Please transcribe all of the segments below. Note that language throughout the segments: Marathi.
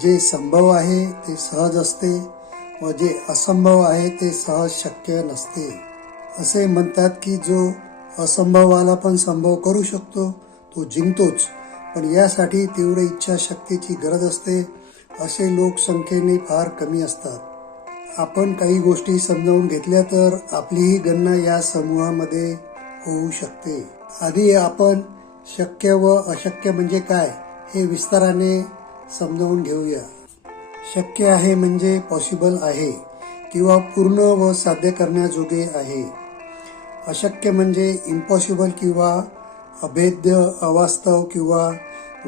जे संभव आहे ते सहज असते व जे असंभव आहे ते सहज शक्य नसते. असे म्हणतात की जो असंभवाला पण संभव करू शकतो तो जिंकतोच. पण यासाठी तीव्र इच्छाशक्तीची गरज असते असे लोक संख्येने फार कमी असतात. आपण काही गोष्टी समजावून घेतल्या तर आपलीही गणना या समूहामध्ये होऊ शकते. आधी आपण शक्य व अशक्य म्हणजे काय हे विस्ताराने समजावून घेऊया. शक्य आहे म्हणजे पॉसिबल आहे किंवा पूर्ण व साध्य करण्याजोगे आहे. अशक्य म्हणजे इम्पॉसिबल किंवा अभेद्य अवास्तव किंवा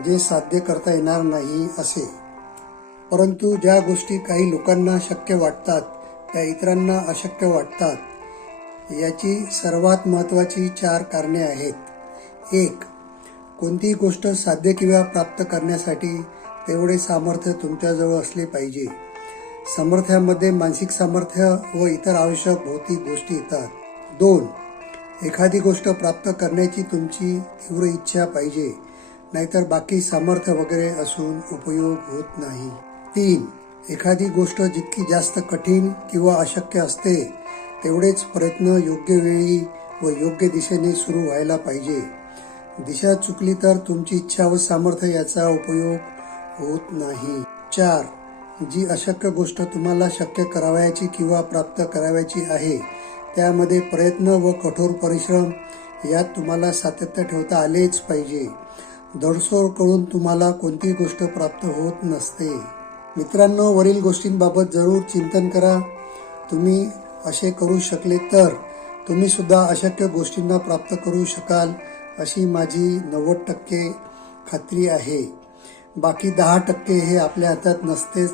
जे साध्य करता येणार नाही असे. परंतु ज्या गोष्टी काही लोकांना शक्य वाटतात त्या इतरांना अशक्य वाटतात याची सर्वात महत्त्वाची चार कारणे आहेत. एक कोणतीही गोष्ट साध्य किंवा प्राप्त करण्यासाठी तेवढे सामर्थ्य तुमच्याजवळ असले पाहिजे. सामर्थ्यामध्ये मानसिक सामर्थ्य व इतर आवश्यक भौतिक गोष्टी येतात. दोन एखादी गोष्ट प्राप्त करण्याची तुमची तीव्र इच्छा पाहिजे नाहीतर बाकी सामर्थ्य वगैरे असून उपयोग होत नाही. तीन एखादी गोष्ट जितकी जास्त कठीण किंवा अशक्य असते तेवढेच प्रयत्न योग्य वेळी व योग्य दिशेने सुरू व्हायला पाहिजे. दिशा चुकली तर तुमची इच्छा व सामर्थ्य याचा उपयोग होत नाही. चार. जी अशक्य गोष्ट तुम्हाला शक्य करावयाची किंवा प्राप्त करावयाची आहे त्यामध्ये प्रयत्न व कठोर परिश्रम यात तुम्हाला सातत्य ठेवता आलेच पाहिजे. दडसोड करून तुम्हाला कोणती गोष्ट प्राप्त होत नसते. मित्रांनो वरील गोष्टींबाबत जरूर चिंतन करा. तुम्ही असे करू शकले तर तुम्ही सुद्धा अशक्य गोष्टींना प्राप्त करू शकाल अशी माझी नव्वद टक्के खात्री आहे. बाकी दहा टक्के हे आपल्या हातात नसतेच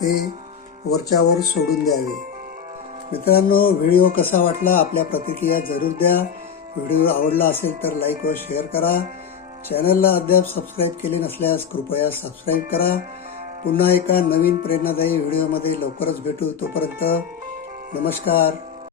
ते वरच्यावर सोडून द्यावे. मित्रांनो व्हिडिओ कसा वाटला आपल्या प्रतिक्रिया जरूर द्या. व्हिडिओ आवडला असेल तर लाईक व शेअर करा. चॅनलला अद्याप सबस्क्राईब केले नसल्यास कृपया सबस्क्राईब करा. पुन्हा एका नवीन प्रेरणादायी व्हिडिओमध्ये लवकरच भेटू. तोपर्यंत नमस्कार.